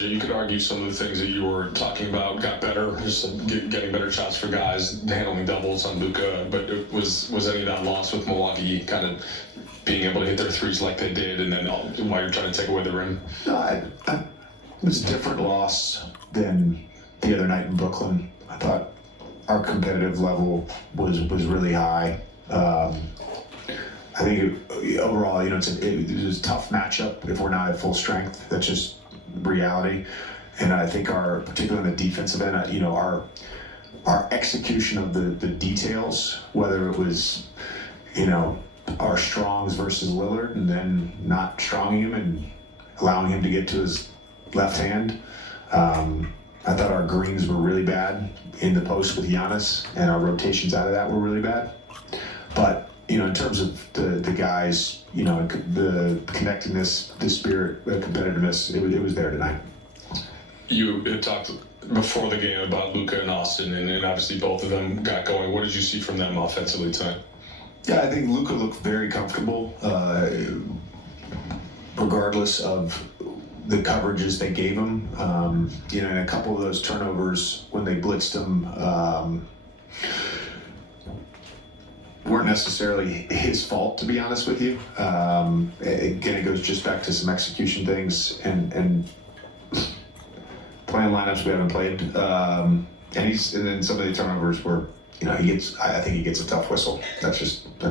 You could argue some of the things that you were talking about got better, just getting better shots for guys, handling doubles on Luka, but was any of that lost with Milwaukee kind of being able to hit their threes like they did, and then while you're trying to take away the rim? No, it was a different loss than the other night in Brooklyn. I thought our competitive level was really high. I think overall, it was a tough matchup if we're not at full strength. That's just reality. And I think particularly on the defensive end, our execution of the details, whether it was, our strongs versus Lillard and then not stronging him and allowing him to get to his left hand. I thought our greens were really bad in the post with Giannis, and our rotations out of that were really bad. But, in terms of the guys, the connectedness, the spirit, the competitiveness, it was there tonight. You had talked before the game about Luka and Austin, and obviously both of them got going. What did you see from them offensively tonight? Yeah, I think Luka looked very comfortable, regardless of the coverages they gave him. And a couple of those turnovers when they blitzed him weren't necessarily his fault, to be honest with you. Again, it goes just back to some execution things and playing lineups we haven't played. And then some of the turnovers were, I think he gets a tough whistle. That's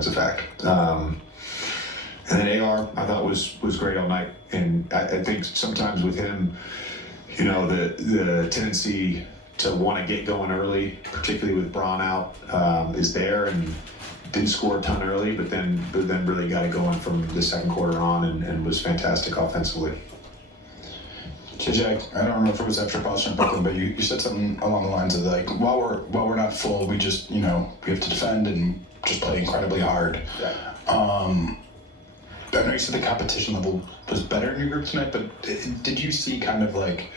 a fact. And then AR, I thought was great all night. And I think sometimes with him, the tendency to want to get going early, particularly with Braun out, is there, and didn't score a ton early, but then really got it going from the second quarter on and was fantastic offensively. JJ, I don't know if it was after Boston Brooklyn, but you said something along the lines of like, while we're not full, we just we have to defend and just play incredibly hard. Yeah. I know you said the competition level was better in your group tonight, but did you see kind of like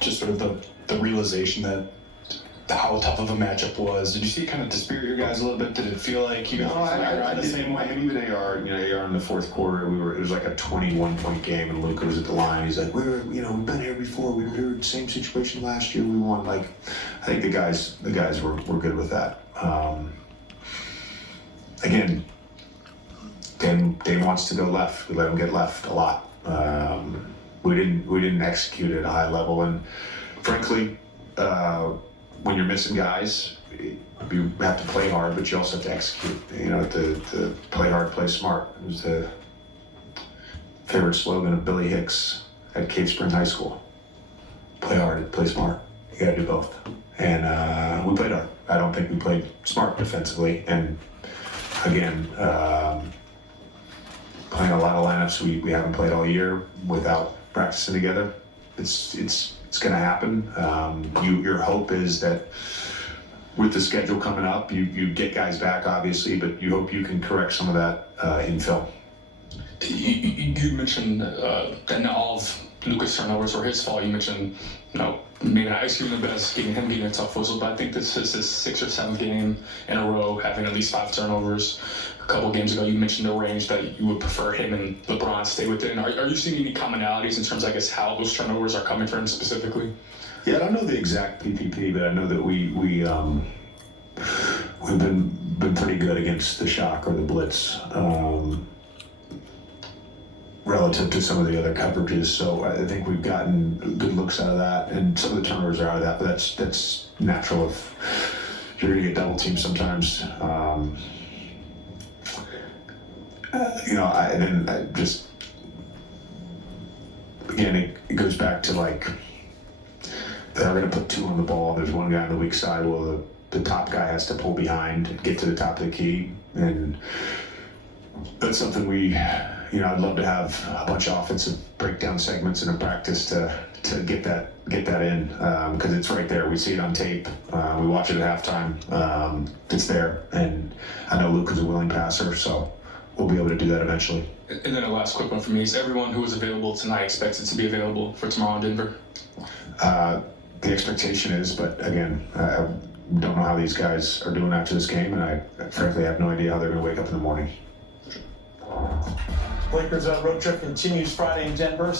just sort of the realization that how tough of a matchup was? Did you see it kind of dispirit your guys a little bit? Did it feel like you guys were the same way? I mean, even AR in the fourth quarter, it was like a 21-point game, and Luka was at the line. He's like, we've been here before. We were here in the same situation last year. We won. Like, I think the guys were good with that. Again, Dan wants to go left. We let him get left a lot. We didn't execute at a high level, and frankly, when you're missing guys, you have to play hard, but you also have to execute. To play hard, play smart. It was the favorite slogan of Billy Hicks at Cave Spring High School. Play hard, play smart. You got to do both. And we played hard. I don't think we played smart defensively. And again, playing a lot of lineups we haven't played all year without practicing together. It's going to happen. Your hope is that with the schedule coming up, you get guys back, obviously, but you hope you can correct some of that in film. You mentioned that not all of Luka's turnovers were his fault. You mentioned, maybe not executing the best, him getting a tough whistle, but I think this is his 6th or 7th game in a row having at least 5 turnovers. A couple of games ago, you mentioned the range that you would prefer him and LeBron stay within. Are you seeing any commonalities in terms of, how those turnovers are coming for him specifically? Yeah, I don't know the exact PPP, but I know that we've been pretty good against the shock or the blitz relative to some of the other coverages. So I think we've gotten good looks out of that, and some of the turnovers are out of that. But that's natural if you're going to get double teamed sometimes. Again, it goes back to they're going to put 2 on the ball. There's one guy on the weak side. Well, the top guy has to pull behind and get to the top of the key, and that's something I'd love to have a bunch of offensive breakdown segments in a practice to get that in, because it's right there. We see it on tape. We watch it at halftime. It's there, and I know Luka's a willing passer, so we'll be able to do that eventually. And then a last quick one for me. Is everyone who was available tonight expected to be available for tomorrow in Denver? The expectation is, but again, I don't know how these guys are doing after this game, and I frankly have no idea how they're going to wake up in the morning. Lakers road trip continues Friday in Denver.